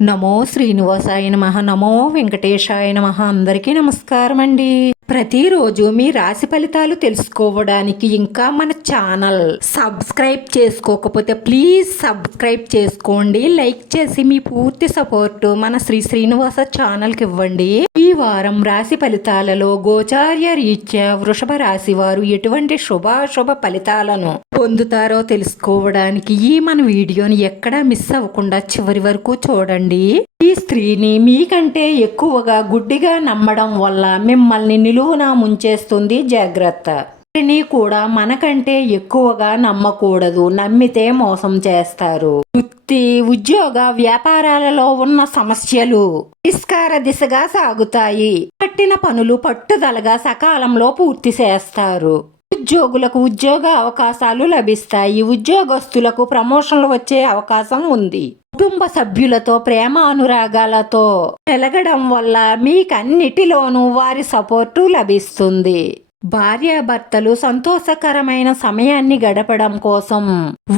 నమో శ్రీనివాసాయ నమః. నమో వెంకటేశాయ నమః. అందరికీ నమస్కారం అండి. ప్రతిరోజు మీ రాశి ఫలితాలు తెలుసుకోవడానికి ఇంకా మన ఛానల్ సబ్స్క్రైబ్ చేసుకోకపోతే ప్లీజ్ సబ్స్క్రైబ్ చేసుకోండి. లైక్ చేసి మీ పూర్తి సపోర్ట్ మన శ్రీనివాస ఛానల్కి ఇవ్వండి. ఈ వారం రాశి ఫలితాలలో గోచార్య రీత్యా వృషభ రాశి వారు ఎటువంటి శుభాశుభ ఫలితాలను పొందుతారో తెలుసుకోవడానికి ఈ మన వీడియోని ఎక్కడా మిస్ అవ్వకుండా చివరి వరకు చూడండి. ఈ స్త్రీని మీకంటే ఎక్కువగా గుడ్డిగా నమ్మడం వల్ల మిమ్మల్ని నిలువునా ముంచేస్తుంది. జాగ్రత్త. కూడా మనకంటే ఎక్కువగా నమ్మకూడదు. నమ్మితే మోసం చేస్తారు. వృత్తి, ఉద్యోగ, వ్యాపారాలలో ఉన్న సమస్యలు పరిష్కార దిశగా సాగుతాయి. పట్టిన పనులు పట్టుదలగా సకాలంలో పూర్తి చేస్తారు. ఉద్యోగులకు ఉద్యోగ అవకాశాలు లభిస్తాయి. ఉద్యోగస్తులకు ప్రమోషన్లు వచ్చే అవకాశం ఉంది. కుటుంబ సభ్యులతో ప్రేమ అనురాగాలతో పెరగడం వల్ల మీకన్నిటిలోనూ వారి సపోర్టు లభిస్తుంది. భార్యాభర్తలు సంతోషకరమైన సమయాన్ని గడపడం కోసం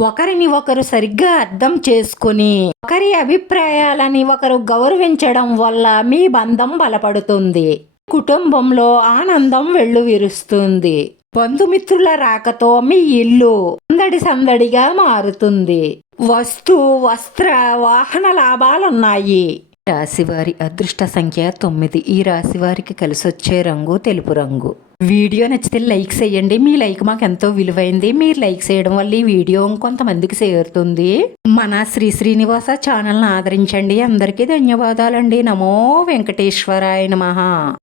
ఒకరిని ఒకరు సరిగ్గా అర్థం చేసుకుని ఒకరి అభిప్రాయాలని ఒకరు గౌరవించడం వల్ల మీ బంధం బలపడుతుంది. కుటుంబంలో ఆనందం వెల్లువిరుస్తుంది. బంధుమిత్రుల రాకతో మీ ఇల్లు సందడిగా మారుతుంది. వస్తు, వస్త్ర, వాహన లాభాలున్నాయి. రాశివారి అదృష్ట సంఖ్య 9. ఈ రాశి వారికి కలిసొచ్చే రంగు తెలుపు రంగు. వీడియో నచ్చితే లైక్ చేయండి. మీ లైక్ మాకు ఎంతో విలువైంది. మీరు లైక్ చేయడం వల్ల ఈ వీడియో కొంతమందికి చేరుతుంది. మన శ్రీనివాస ఛానల్ని ఆదరించండి. అందరికీ ధన్యవాదాలండి. నమో వెంకటేశ్వరాయ నమః.